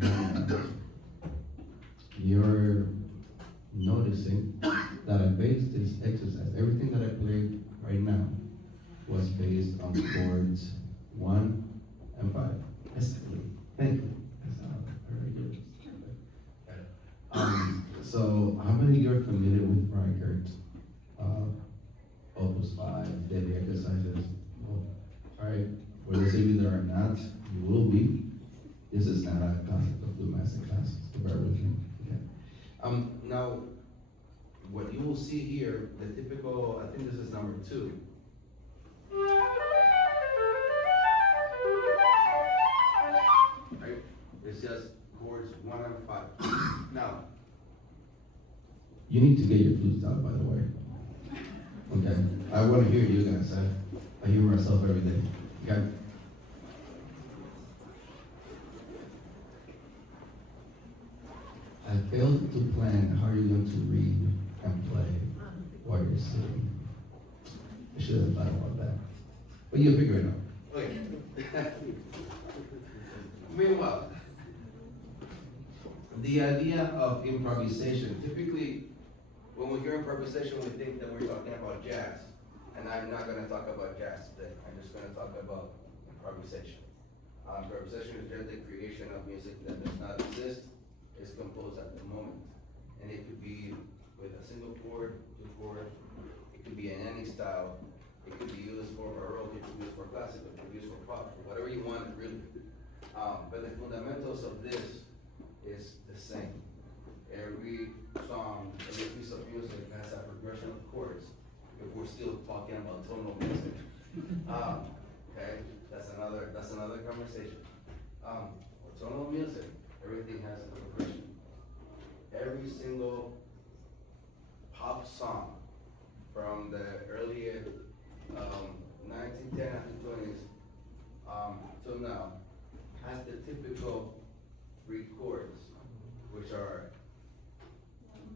they have you're noticing that I based this exercise, everything that I played right now was based on chords 1 and 5. Exactly. Thank you. That's very good. So how many of you are familiar with Riker, Opus 5, daily exercises? Well, all right. For those of you that are not, you will be. This is not a concept of Flute masterclass, so bear with me. Okay. Now, what you will see here, the typical, I think this is number 2. Right? It's just chords 1 and 5. Now, you need to get your flutes out, by the way. Okay? I want to hear you guys. I hear myself every day. Okay? I failed to plan how you're going to read and play while you're sitting. I should have thought about that. But you'll figure it out. Okay. Meanwhile, the idea of improvisation, typically when we hear improvisation, we think that we're talking about jazz. And I'm not going to talk about jazz today. I'm just going to talk about improvisation. Improvisation is just the creation of music that does not exist. Is composed at the moment. And it could be with a single chord, 2 chords, it could be in any style, it could be used for Baroque, it could be used for classical, it could be used for pop, whatever you want, really. But the fundamentals of this is the same. Every song, every piece of music has a progression of chords, if we're still talking about tonal music. Okay, that's another conversation. For tonal music, everything has a progression. Every single pop song from the early 1910 and 20s till now has the typical 3 chords, which are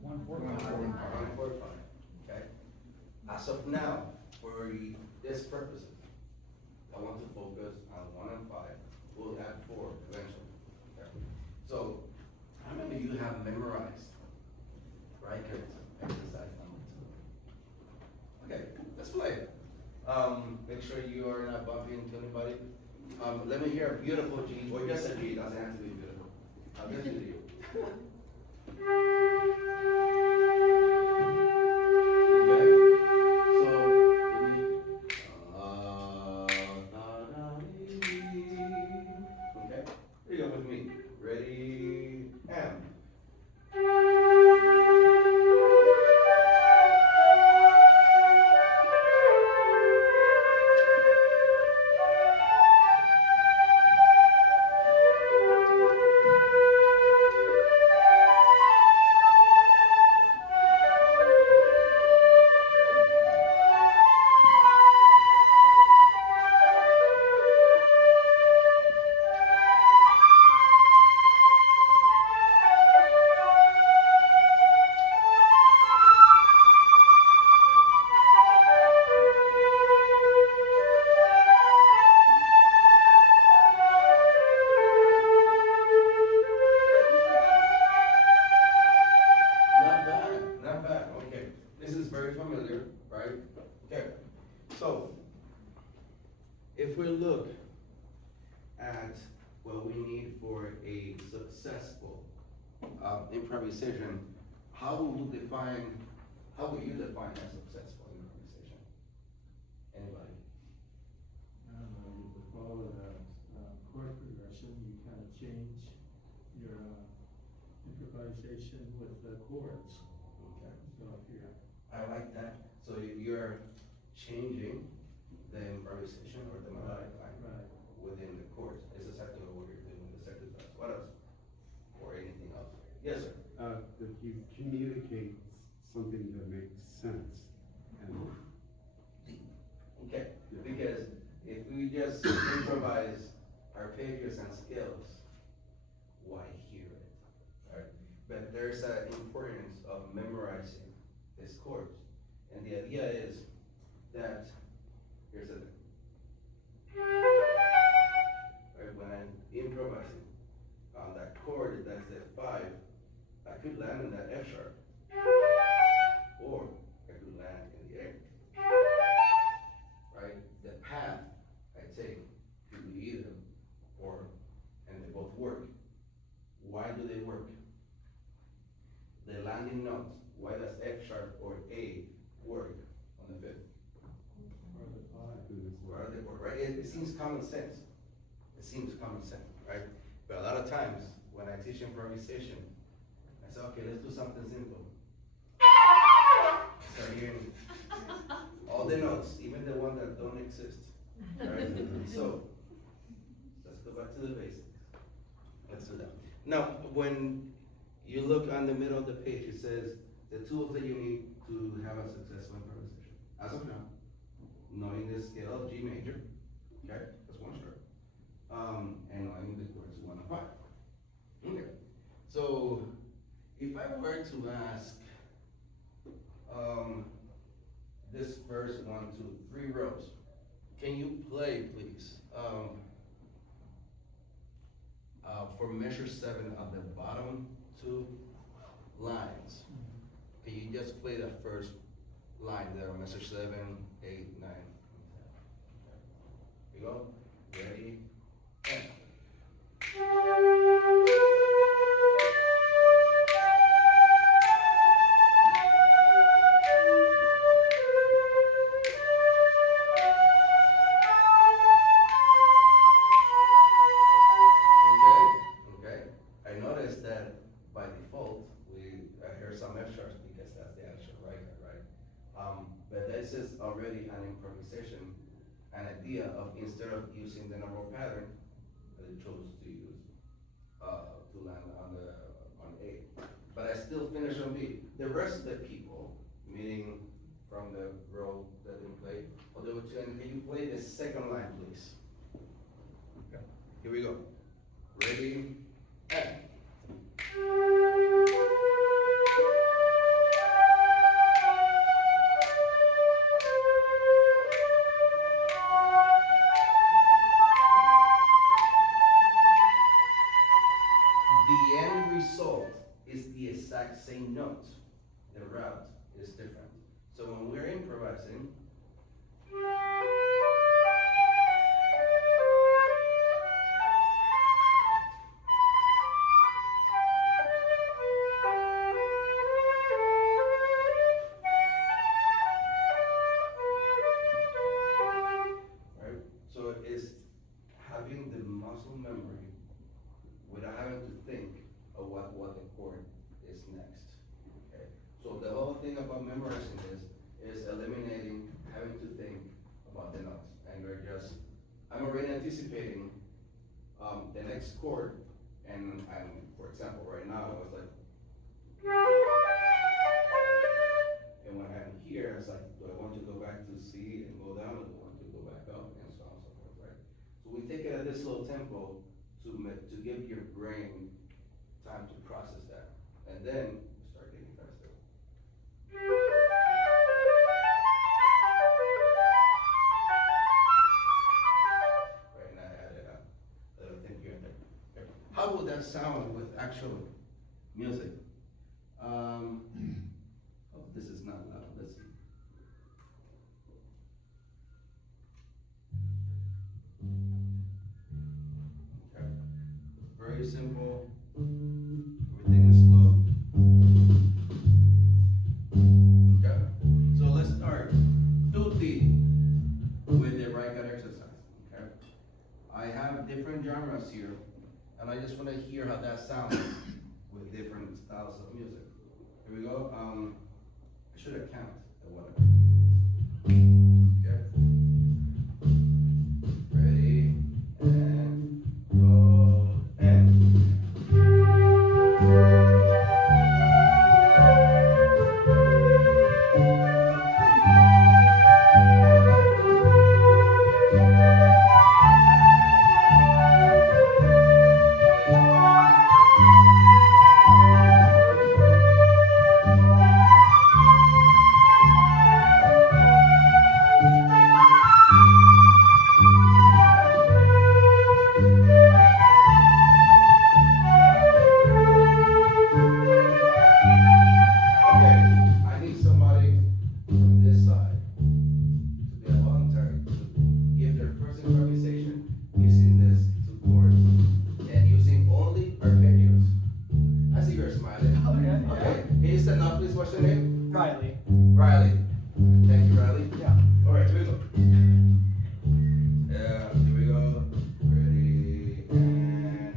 1, 4, 5. 1, 4, 5. Okay. As of now, for this purposes, I want to focus on 1 and 5. We'll add 4 eventually. So, how many of you have memorized Riker's exercise number 2? Okay, let's play. Make sure you are not bumping into anybody. Let me hear a beautiful G, or just a G, it doesn't have to be beautiful. I'll get to you. Okay, so, let me, okay, here you go with me. Ready, and. If we look at what we need for a successful improvisation, how would you define a successful improvisation? Anybody? I don't know, you could follow the chord progression, you kind of change your improvisation with the chords. Okay. So if you're I like that. So you're changing the improvisation or the melodic line right. within the chords. It's exactly what you're doing with the second class. What else? Or anything else? Yes, sir. That you communicate something that makes sense. And Okay, Yeah. because if we just improvise arpeggios and scales, why hear it, right? But there's an importance of memorizing these chords. And the idea is that, here's the thing. Right, when I'm improvising on that chord that's at 5, I could land in that F sharp, or I could land in the A. Right? The path I take could be either or, and they both work. Why do they work? The landing note, why does F sharp or A work on the 5th? Or the five. Why are they work, right? It seems common sense. It seems common sense, right? But a lot of times, when I teach improvisation, I say, okay, let's do something simple. Start hearing all the notes, even the ones that don't exist, right? So, let's go back to the basics. Let's do that. Now, when you look on the middle of the page, it says the tools that you need to have a successful improvisation. As of now, knowing the scale of G major, okay, that's one stroke, and knowing the chords 1 and 5. Okay, so if I were to ask, this first 1, 2, 3 rows, can you play, please, for measure 7 of the bottom 2 lines? Can you just play that first line there, measure 7, 8, 9, 10? Here we go. Ready? And. Okay. I noticed that by default, I hear some F sharps because that's the actual right. But this is already an improvisation, an idea of instead of using the normal pattern, I chose to use to land on A. But I still finish on B. The rest of the people, meaning from the row that didn't play, can you play the second line, please? Okay. Here we go. Ready, and. The end result is the exact same note. The route is different. So when we're improvising, right? So it's having the muscle memory without having to think of what the chord is next. Okay. So the whole thing about memorizing this is eliminating having to think about the notes, and I'm already anticipating the next chord, and for example, right now I was like, and when I'm here, it's like, do I want to go back to C and go down, or do I want to go back up, and so on and so forth, right? So we take it at this slow tempo to give your brain time to process that, and then start getting faster. Right, and I added a little thing here and there. Okay. How would that sound with actual music? Oh, this is not loud. Let's see. Okay. Very simple. Everything is slow. Okay. So let's start tutti with the right gut exercise. Okay. I have different genres here, and I just want to hear how that sounds with different styles of music. Here we go. I should have counted at whatever. Okay. Ready, and go, and. what's your name? Riley. Riley. Thank you, Riley. Yeah. All right, here we go. Yeah, here we go. Ready, and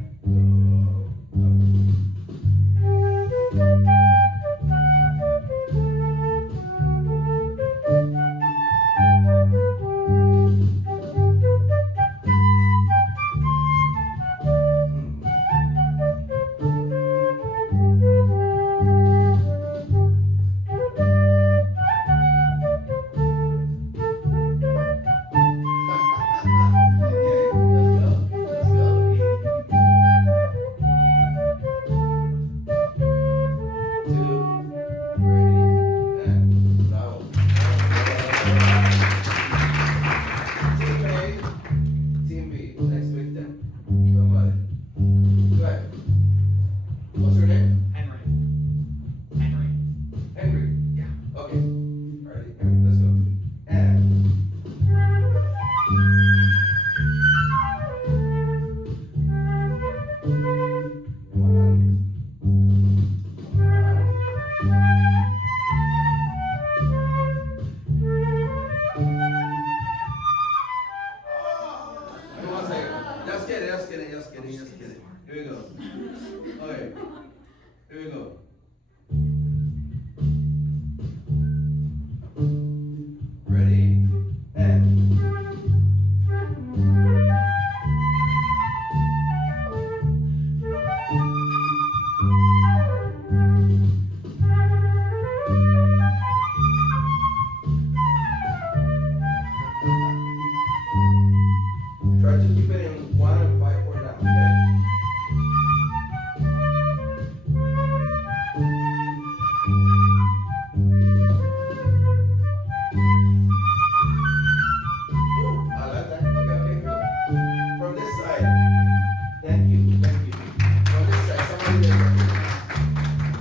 okay, let's go. Let's go. Two, ready, and now. Team A, Team B, next victim. Somebody. Go ahead. What's your name? Henry. Henry. Henry. Yeah. Okay. Ready, Henry, let's go. And. One second. Just kidding, just kidding, just kidding, just kidding. Here we go. Okay. Here we go. Ready, and. Try to keep it in 1 and 5 for now, okay? Ooh, I like that. Okay, okay, good. From this side, thank you, thank you. From this side, somebody there.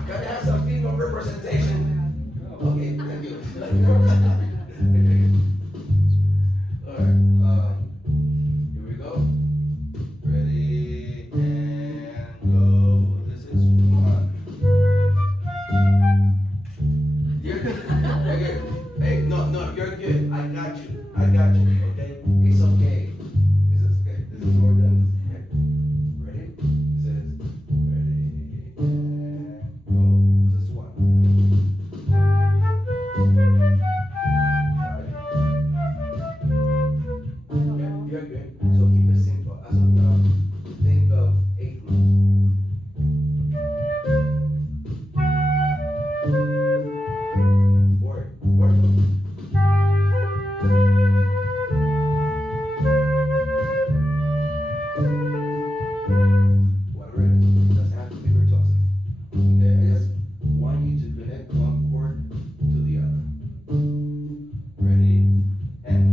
Can I have some female representation? Okay, thank you. Alright, here we go. Ready, and go. This is 1. You're good. Okay. Hey, no, you're good. I got you. I got you. Okay? It's okay. This is okay. This is more than okay. Ready? This is ready, and go. This is 1. Yeah, you're good. So keep it simple. As of now, think of 8 notes. Word. Whatever it is, it doesn't have to be virtuosic. Okay, I just want you to connect one chord to the other. Ready, and.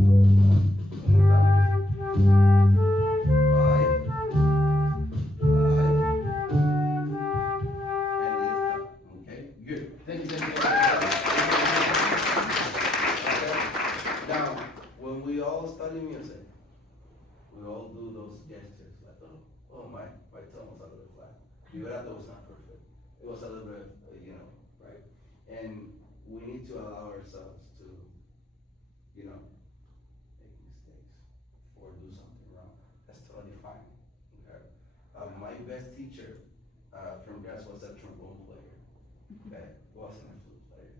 One more time. 5, 5, and it's done. Okay, good. Thank you. Okay. Now, when we all study music, we all do those gestures like, oh my tongue was a little flat. Vibrato was not perfect. It was a little bit, right? And we need to allow ourselves to, make mistakes or do something wrong. That's totally fine. Okay. My best teacher from jazz was a trombone player. That wasn't a flute player.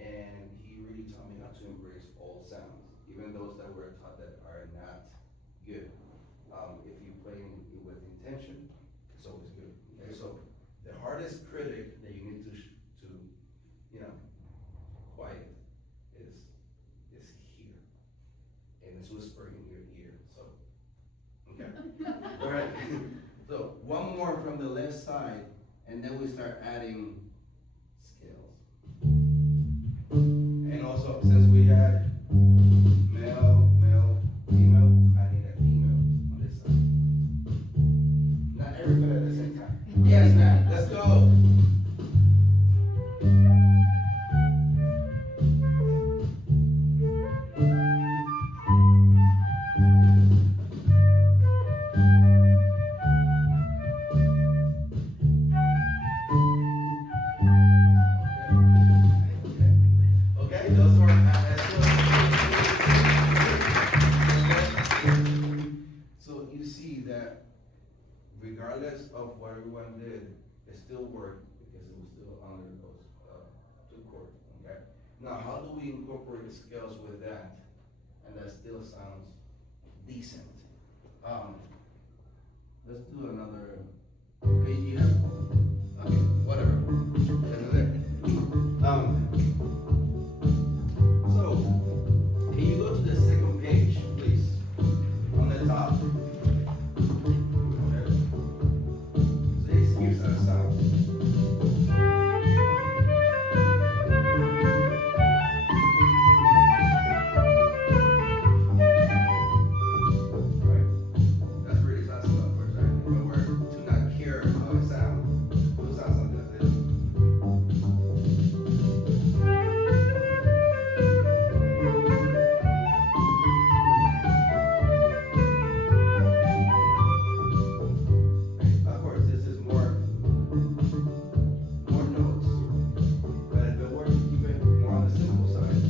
And he really taught me how to embrace all sounds, even those that were taught that are not good. If you play with intention, it's always good. Okay, so the hardest critic that you need to quiet is here, and it's whispering in your ear. So, okay, all right. So one more from the left side, and then we start adding scales. And also, since we had male, female, I need a female on this side. Not everybody at the same time. Yes, man. Let's go. regardless of what everyone did, it still worked because it was still under those, two chords, okay? Now, how do we incorporate the scales with that, and that still sounds decent? Let's do another, okay, you have, okay, whatever. Let's do it. So, can you go to the second page, please, on the top? Okay. So here's our sound. Right? That's really classic, of course, right? If I were to not care how it sounds, it would sound something like this. Of course, this is more notes, but if it were to keep it more on the simple side,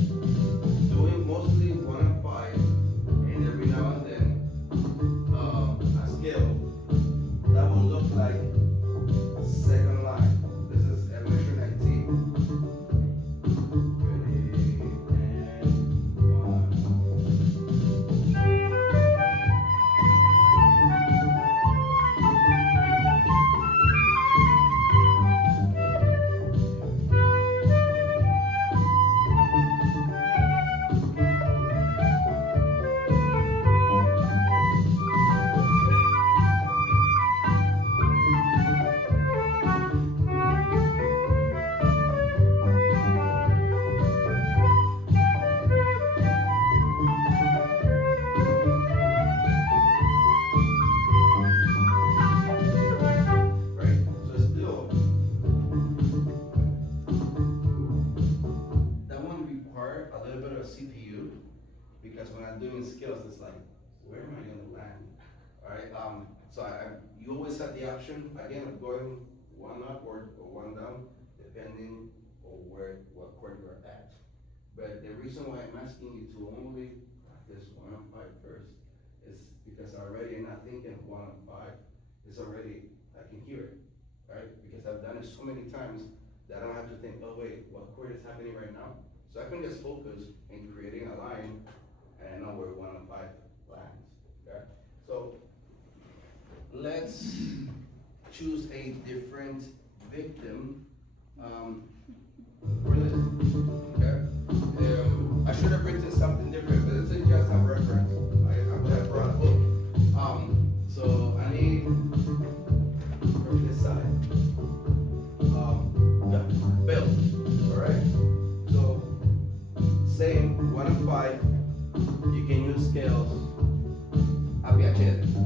doing mostly 1 and 5, and every now and then, a scale, that will look like second line. This is a measure 19. Ready, and 1. Right? So still, that one require a little bit of CPU, because when I'm doing scales, it's like, where am I gonna land? Alright, so you always have the option, again, of going 1 up or 1 down, depending on what chord you're at. But the reason why I'm asking you to only practice 1 and 5 first is because already I'm not thinking 1 and 5. It's already, I can hear it, right? Because I've done it so many times that I don't have to think, oh wait, what chord is happening right now? So I can just focus in creating a line, and I know where 1 and 5 lands, okay? So let's choose a different victim for this, okay? I should have written something different, but this is just a reference. I would have brought a book. So I need from this side. Yeah, Bill. Alright? So same 1 and 5. You can use scales a piacere. Here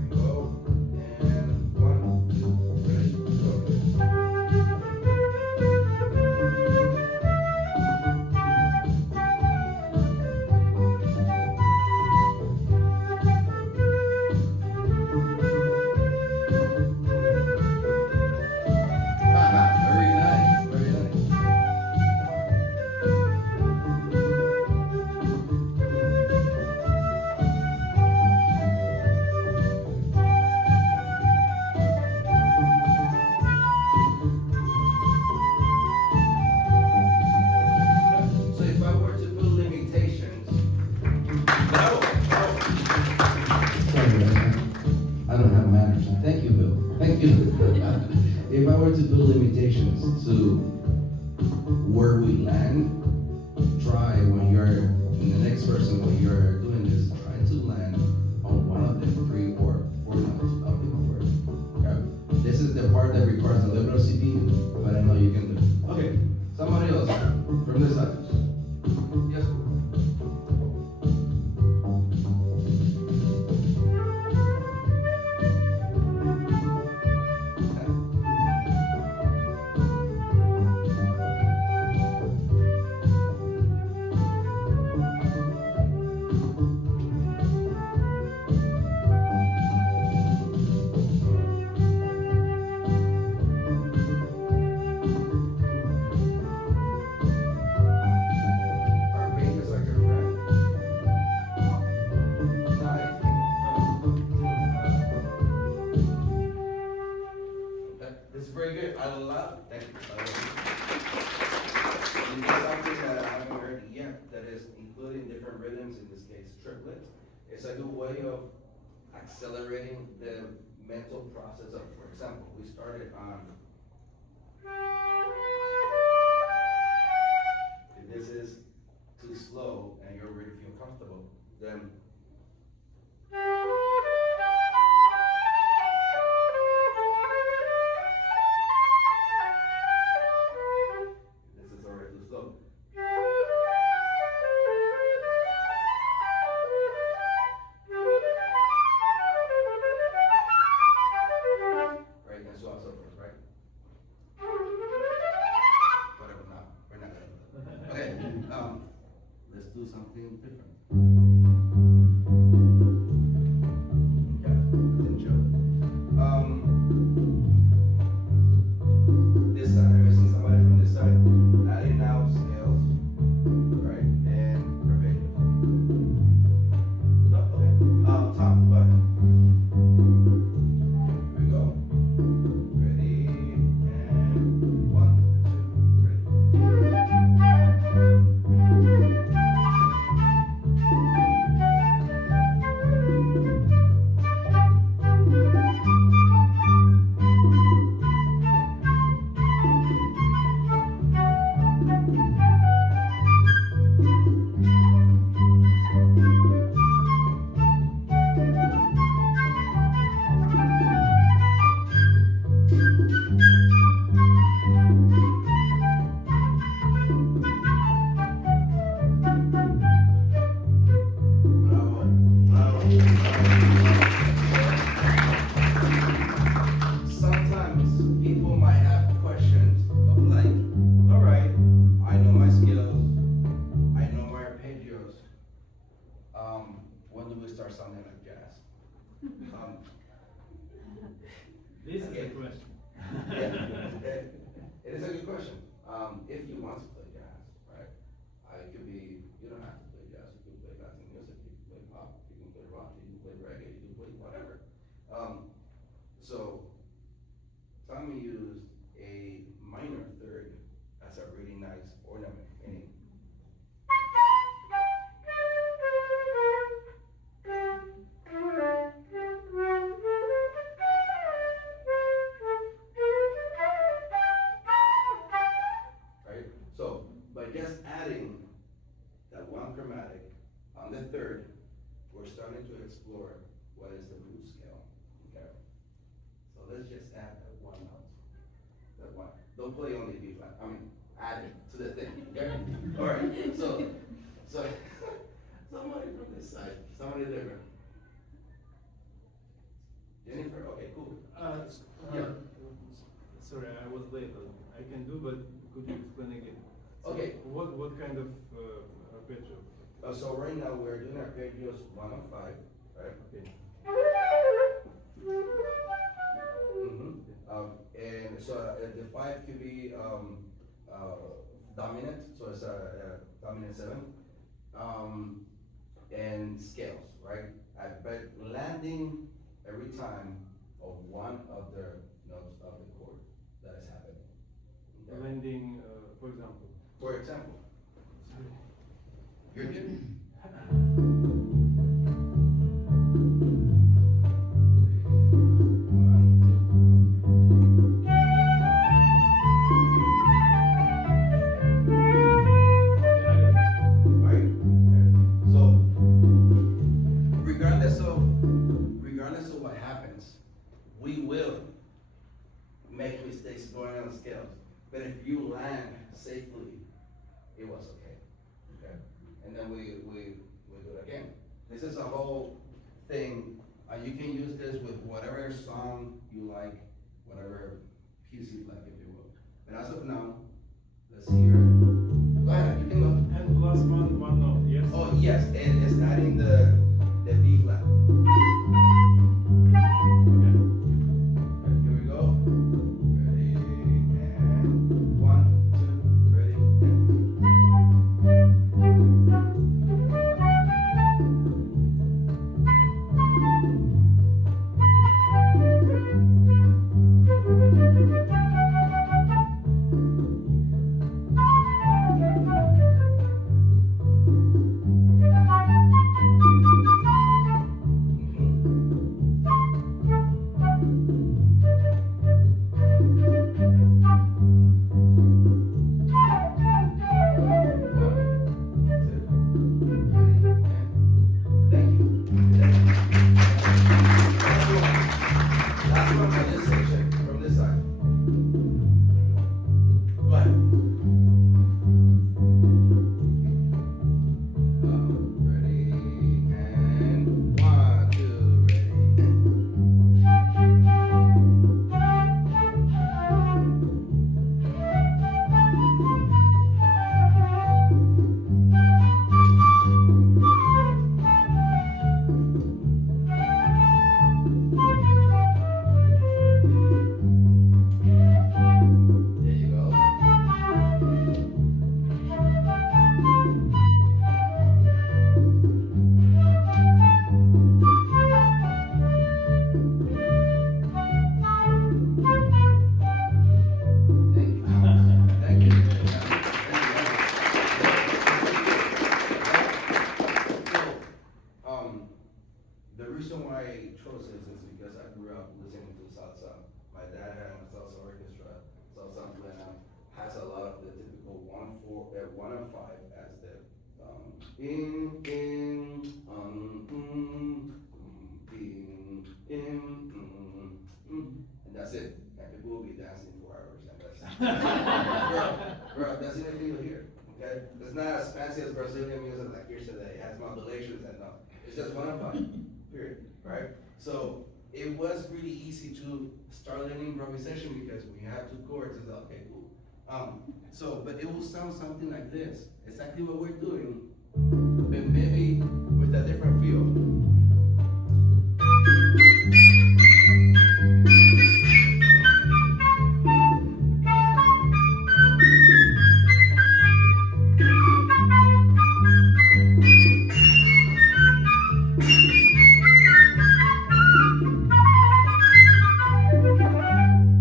we go. And 1, 2, ready, go. Very nice, very nice. So if I were to put limitations, bravo, bravo. Sorry, I don't have manners. Thank you, Bill. Thank you. If I were to put limitations to where we land, try when you're the next person, when you're doing this, try to land on one of the 3 or 4 notes of the chord. Okay? This is the part that requires a little bit of CPU, but I know you can do it. Okay, somebody else from this side. Yes. different rhythms, in this case triplet. It's a good way of accelerating the mental process of, for example, we started on, if this is too slow and you already feel comfortable, then this is already too slow. Right, and so on and so forth, right? Whatever, no, we're not gonna do that. Okay, let's do something different. Yeah, didn't show. This side, I'm missing somebody from this side, adding now scales, right, and arpeggios. No, okay, Tom, go ahead. Here we go. Ready, and 1, 2, ready. Bravo, bravo. Sometimes people might have questions of like, all right, I know my skills, I know my arpeggios. When do we start sounding like jazz? This is Okay. the question. It is a good question. If you want to play jazz, right? It could be, you don't have to play jazz, you can play Latin music, you can play pop, you can play rock, you can play reggae, you can play whatever. So Tommy used a minor third as a really nice ornament, meaning right? So by just adding that one chromatic on the third, we're starting to explore what is the blues scale. Okay. So let's just add that one note. That one. Don't play only B flat. I mean, add it to the thing. Okay. All right. So somebody from this side, somebody different. Jennifer. Okay. Cool. Yeah. Sorry, I was late. I can do, but could you explain again? So Okay. What kind of arpeggio? So right now we're doing arpeggios 1 of 5, right? Okay. And so the 5 could be dominant, so it's a dominant 7, and scales, right? But landing every time of one of the notes of the chord that is happening. Okay? Landing, for example. For example, you're good. Right? So, regardless of what happens, we will make mistakes going on scales. But if you land safely, it was okay. Okay? And then we do it again. This is a whole thing. You can use this with whatever song you like, whatever piece you like, if you will. But as of now, let's hear. Go ahead, you can go. And last one note, yes? Oh yes, and it's adding the B flat. Okay. Okay, here we go. Ready and 1, 2, ready and up listening to salsa. My dad had a salsa orchestra, salsa plena, has a lot of the typical 1 and 5 as the, and that's it. And people will be dancing for hours, and that's, bro, that's the only thing you'll hear, okay? It's not as fancy as Brazilian music like here today, it has modulations and no, it's just 1 and 5, period, right? So, it was really easy to start learning improvisation because we had 2 chords, it's like, okay, cool. But it will sound something like this, exactly what we're doing, but maybe with a different feel.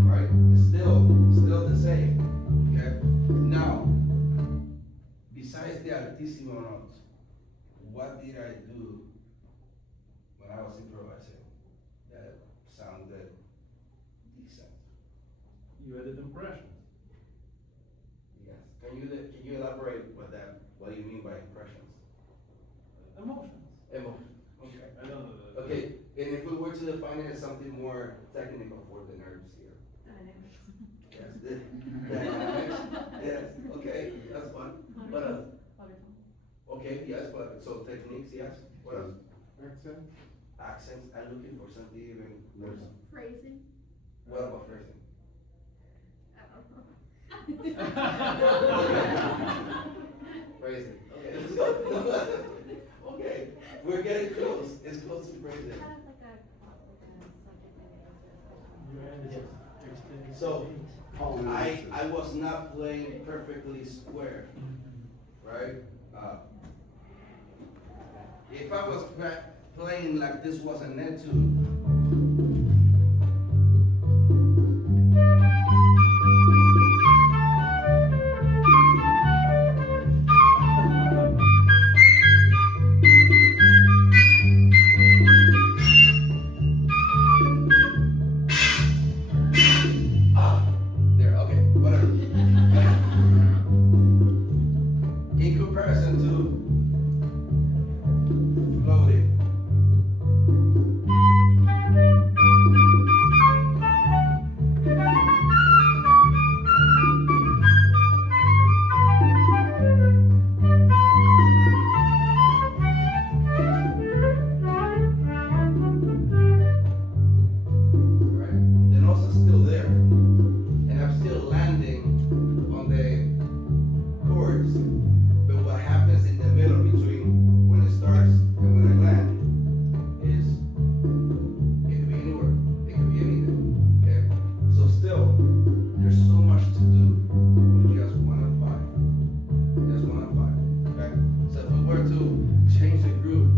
Right? It's still the same. Okay? Now, besides the altissimo notes, what did I do when I was improvising that sounded decent? You added impressions. Yes. Can you elaborate what do you mean by impressions? Emotions. Emotion. Okay. I don't know. Okay, and if we were to define it as something more technical for the nerds here. Yes, dynamics, yes, okay, that's fun. What else? Okay, yes, so techniques, yes, what else? Accent? Accents, I'm looking for something even worse. Phrasing. What about phrasing? Phrasing, okay, let's go. Okay, we're getting close, it's close to phrasing. Kind of like a subject matter. You added extended. So, Oh, I was not playing perfectly square, right? If I was playing like this was an etude, there, okay, whatever. In comparison to floating. Right? The notes are still there. And I'm still landing on the chords. But what happens in the middle between when it starts and when I land is it could be anywhere. It could be anything. Okay? So still, there's so much to do with just 1 and 5. Just 1 and 5. Okay? So if we were to change the groove.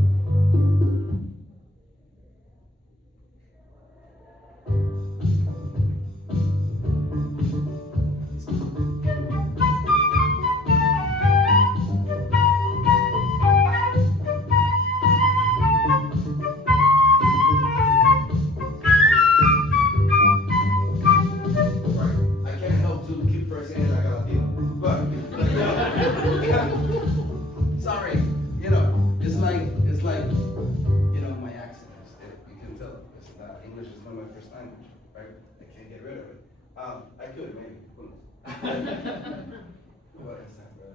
Right. I can't help to keep first saying like a Latino, but sorry, it's like my accent is you can tell it's not English is not my first language, right? I can't get rid of it. I could maybe, who knows? What is that, bro?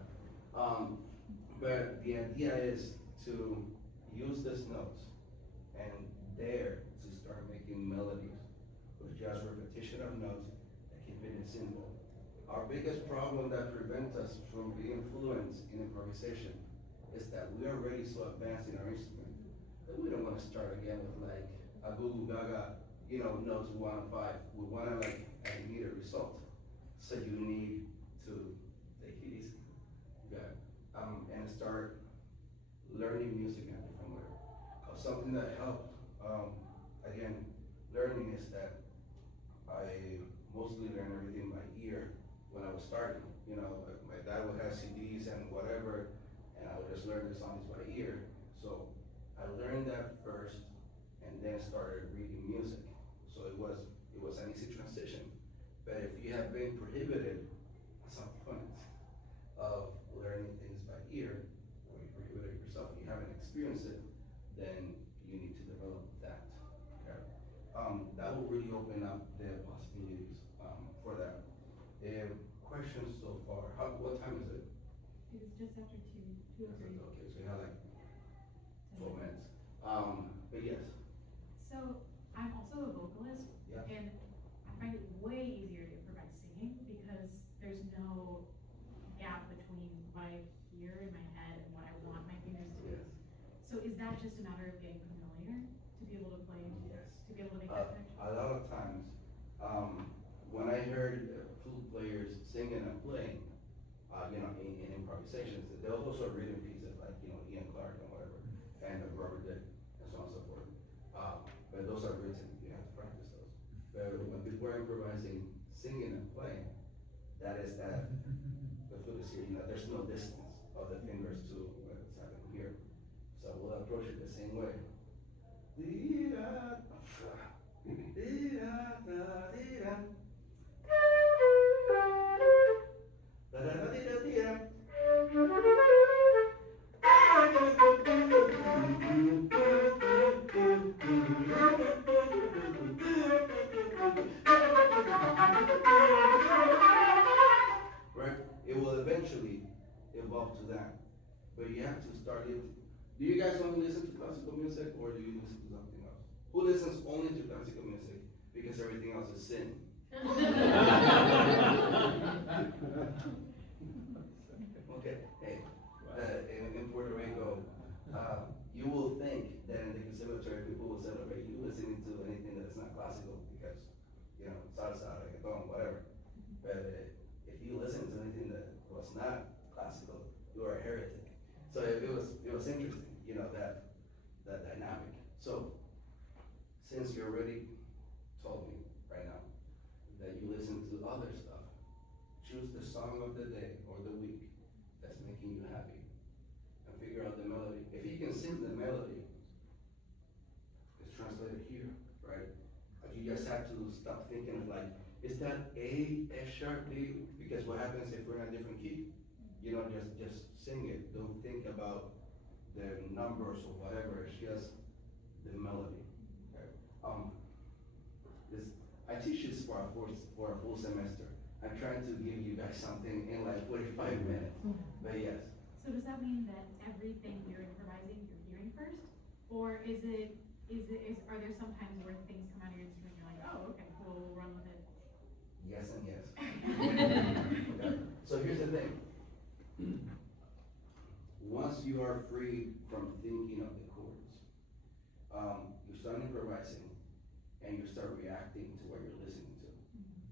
But the idea is to use these notes and dare to start making melodies with just repetition of notes that keep it simple. Our biggest problem that prevents us from being fluent in improvisation is that we are already so advanced in our instrument that we don't want to start again with like a goo goo gaga, notes 1 and 5. We want to like an immediate result. So you need to take it easy. Okay. And start learning music in a different way. Something that helped, again, learning is that I mostly learned everything by ear when I was starting. Like my dad would have CDs and whatever, and I would just learn the songs by ear. So I learned that first, and then started reading music. so it was an easy transition. But if you have been prohibited at some point of learning things by ear, or you prohibited yourself, and you haven't experienced it, then you need to develop that, okay? That will really open up the possibilities, for that. Questions so far? What time is it? It was just after two or three. Okay, so you have like 12 minutes. But yes, So I'm also a vocalist, Yeah. and I find it way easier to improvise singing because there's no gap between what I hear in my head and what I want my fingers to do. yes, So is that just a matter of getting familiar to be able to play, yes. to be able to make that connection? A lot of times, when I heard flute players singing and playing, in improvisations, they'll also reading pieces like, Ian Clark and whatever, and Robert Dick, and so on and so forth. But those are written, you have to practice those. But when people are improvising, singing and playing, that is that, the flute is here, there's no distance of the fingers to what's happening here. So we'll approach it the same way. Dee-da, dee-da, da, dee-da. Da-da-da-dee-da-dee-da. Right? It will eventually evolve to that. But you have to start it. Do you guys only listen to classical music, or do you listen to something else? Who listens only to classical music because everything else is sin? Okay, hey, in Puerto Rico, you will think that in the conservatory people will celebrate you listening to anything that is not classical because, salsa, reggaeton, whatever. But if you listen to anything that was not classical, you are a heretic. So it was interesting, that dynamic. So since you already told me right now that you listen to other stuff, choose the song of the day or the week that's making you happy and figure out the melody. If you can sing the melody, it's translated here, right? You just have to stop thinking of like, is that A, F sharp, D? Because what happens if we're in a different key? Just sing it. Don't think about the numbers or whatever. It's just the melody. Okay? I teach this for a full semester. I'm trying to give you guys something in like 45 minutes. But yes. So does that mean that everything you're improvising, you're hearing first? Or are there some times where things come out of your instrument and you're like, oh, okay, cool, we'll run with it? Yes and yes. Okay. So here's the thing. Once you are free from thinking of the chords, you start improvising and you start reacting to what you're listening to.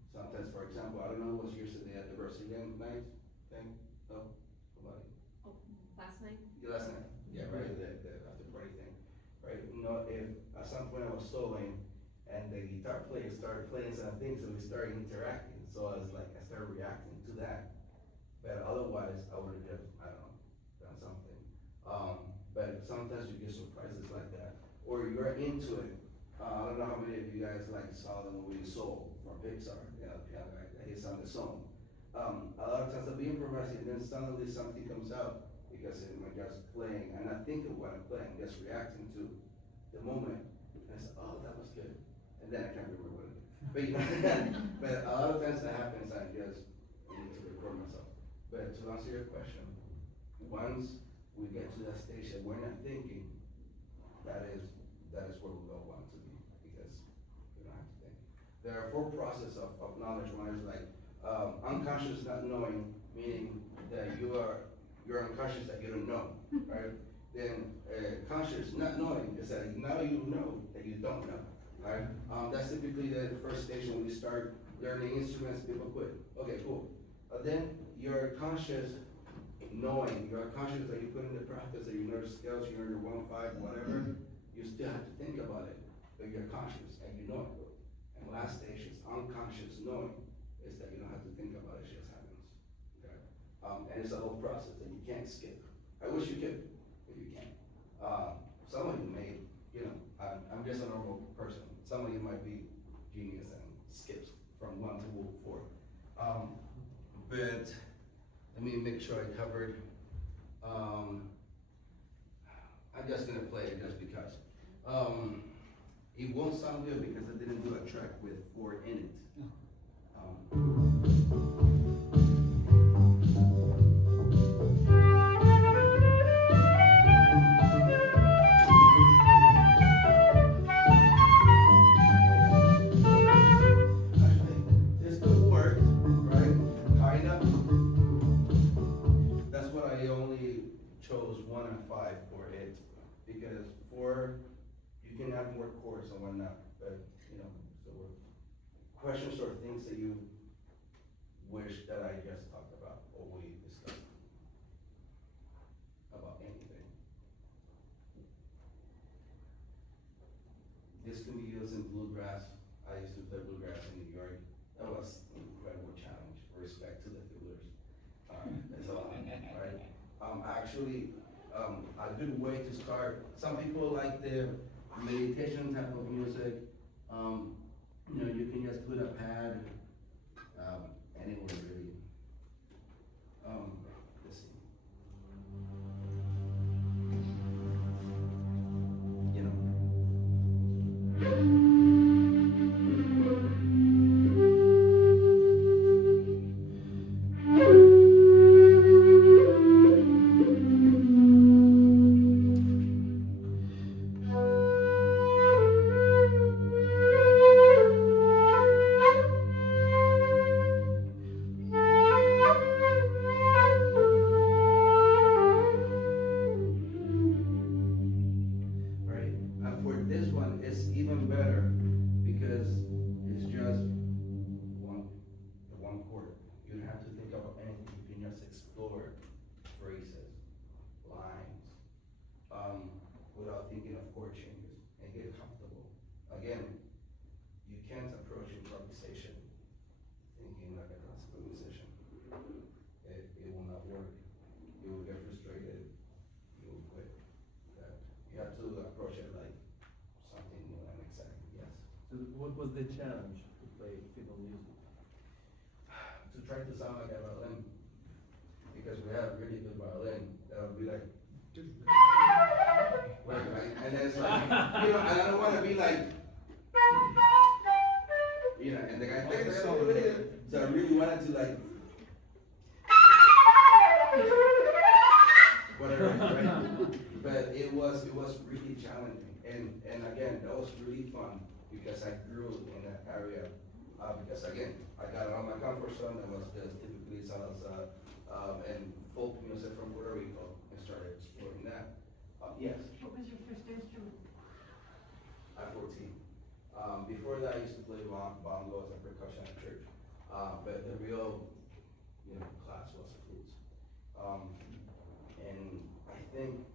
Sometimes, for example, I don't know what's yesterday at the Brazilian night thing? Oh, somebody? Oh, last night? Yeah, last night. Yeah, right, the after party thing. Right? If at some point I was soloing and the guitar player started playing some things and we started interacting. So I started reacting to that. But otherwise, I would have just, I don't know, done something. But sometimes you get surprises like that. Or you're into it. I don't know how many of you guys saw the movie Soul from Pixar. It's on the song. A lot of times I'll be improvising and then suddenly something comes out because I'm just playing and I think of what I'm playing, just reacting to the moment. And I say, oh, that was good. And then I can't remember what it is. But, but a lot of times that happens, I just need to record myself. But to answer your question, once we get to that stage that we're not thinking, that is where we all want to be, because we don't have to think. There are 4 processes of knowledge. One is unconscious not knowing, meaning that you're unconscious that you don't know, right? Then conscious not knowing is that now you know that you don't know, right? That's typically the first stage when we start learning instruments, people quit. Okay, cool. Then you're conscious knowing, you're conscious that you put in the practice, that you know your scales, you know your 1-5, whatever, you still have to think about it, but you're conscious and you know it. And last stage is unconscious knowing, is that you don't have to think about it, it just happens. Okay? And it's a whole process that you can't skip. I wish you could, if you can. Some of you may, I'm just a normal person. Some of you might be genius and skips from 1 to 4. But let me make sure I covered. I'm just gonna play it just because. It won't sound good because I didn't do a track with 4 in it. Actually, this still worked, right? Kind of. That's why I only chose 1 and 5 for it, because 4, you can add more chords and whatnot, but, you know, so questions or things that you wish that I just talked about or we discussed about anything. This can be used in bluegrass. I used to play bluegrass in New York. That was an incredible challenge. Respect to the fiddlers. That's a lot, right? Actually, a good way to start. Some people like the meditation type of music. You know, you can just put a pad anywhere really. Let's see. You know. Right? For this one, it's even better because it's just one chord. You don't have to think about anything. You can just explore phrases, lines, without thinking of chord changes and get comfortable. Again, you can't approach improvisation thinking like a classical musician. It will not work. You will get frustrated. You will quit. You have to approach it like something new and exciting, yes. So what was the challenge to play fiddle music? To try to sound like a violin, because we have really good violin, that would be like, right? And then it's like, you know, and I don't wanna be like, you know, and the guy, so I really wanted to like, whatever, right? But it was really challenging, and again, that was really fun, because I grew in that area, because again, I got out of my comfort zone, that was just typically salsa, and folk music from Puerto Rico, and started exploring that. Yes, What was your first instrument? at 14. Before that, I used to play bongos and percussion at church, but the real, you know, class was flute. And I think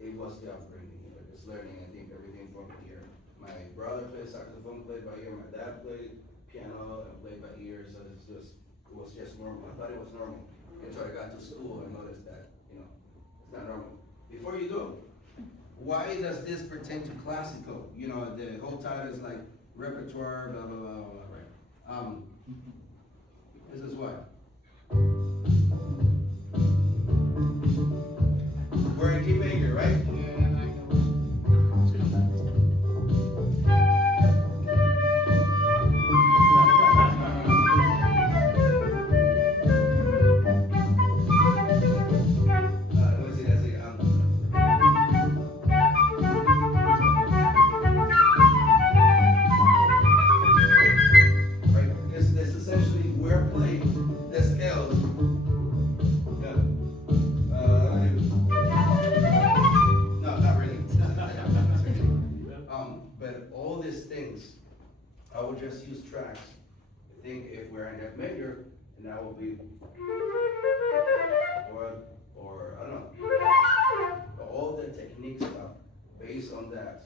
it was the upbringing, but just learning, I think everything from here. My brother played saxophone, played by ear, my dad played piano and played by ear, so it was just normal. I thought it was normal, until I got to school and noticed that, you know, it's not normal. Before you go, why does this pertain to classical? You know, the whole title is like repertoire, blah, blah, blah, blah, blah, right? This is why. We're in G major, right? Right, this essentially, we're playing the scales. Yeah. No, not really. But all these things, I would just use tracks. I think if we're in F major, and that will be, or I don't know. All the technique stuff based on that.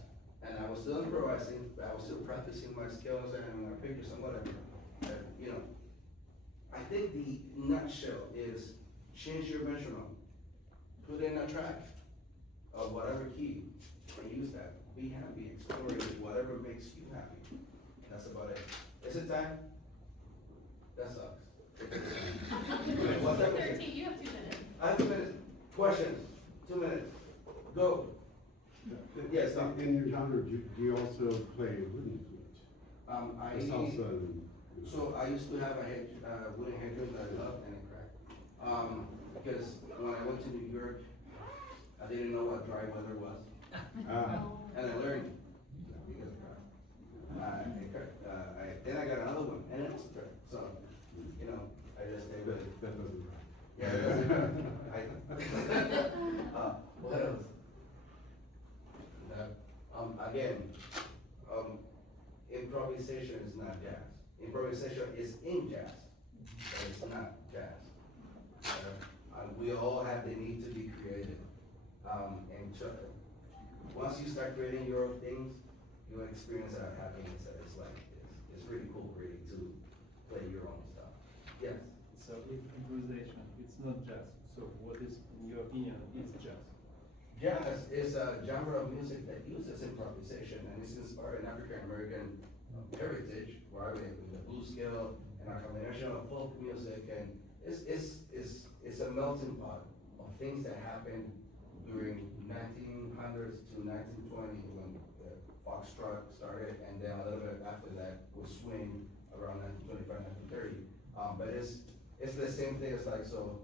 And I was still improvising, but I was still practicing my skills and my pictures and whatever. You know, I think the nutshell is change your metronome. Put in a track of whatever key and use that. be happy, explore it, whatever makes you happy. That's about it. Is it time? That sucks. What time is it? 13, you have 2 minutes. I have 2 minutes. Questions? 2 minutes. Go. Yes, Tom. In your genre, do you also play wooden flute? I, Or salsa and, so I used to have a wooden hand drum that I loved and it cracked. Because when I went to New York, I didn't know what dry weather was. And I learned because it cracked. Then I got another one and it was cracked. So, you know, I just stayed with it. that doesn't rock. Yeah, it doesn't what else? Again, improvisation is not jazz. Improvisation is in jazz, but it's not jazz. We all have the need to be creative. Once you start creating your own things, you'll experience that happiness that it's like, it's really cool really to play your own stuff. Yes? So if improvisation, it's not jazz, so what is, in your opinion, is jazz? Jazz is a genre of music that uses improvisation and is inspired in African American heritage, where we have the blues scale and a combination of folk music, and it's a melting pot of things that happened during 1900s to 1920 when the foxtrot started, and then a little bit after that was swing around 1925, 1930. But it's the same thing as like, so,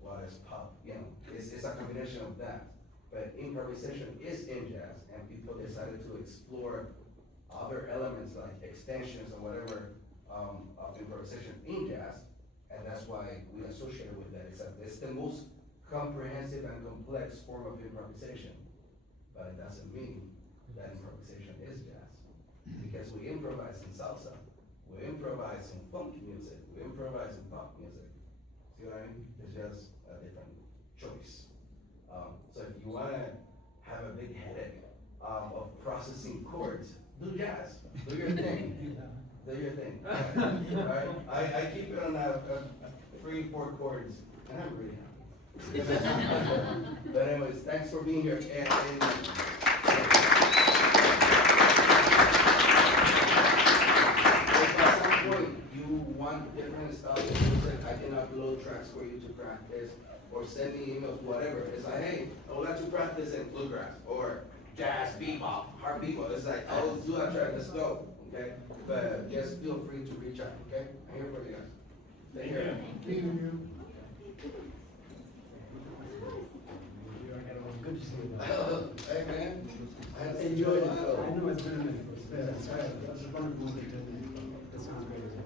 well, it's pop, you know, it's a combination of that. But improvisation is in jazz, and people decided to explore other elements like extensions or whatever of improvisation in jazz, and that's why we associate it with that. It's the most comprehensive and complex form of improvisation, but it doesn't mean that improvisation is jazz, because we improvise in salsa, we improvise in funk music, we improvise in pop music. See what I mean? It's just a different choice. So if you wanna have a big headache of processing chords, do jazz, do your thing, do your thing. Alright, I keep it on 3-4 chords, and I'm really happy. But anyways, thanks for being here, and if at some point you want different styles of music, I can upload tracks for you to practice, or send me emails, whatever. It's like, hey, I would like to practice in bluegrass, or jazz, bebop, hard bebop. It's like, I'll do a track, let's go, okay? But just feel free to reach out, okay? I'm here for you guys. Take care. Thank you. Good to see you. Hey, man. I Enjoyed it. I know it's been a minute. That's wonderful. That sounds great.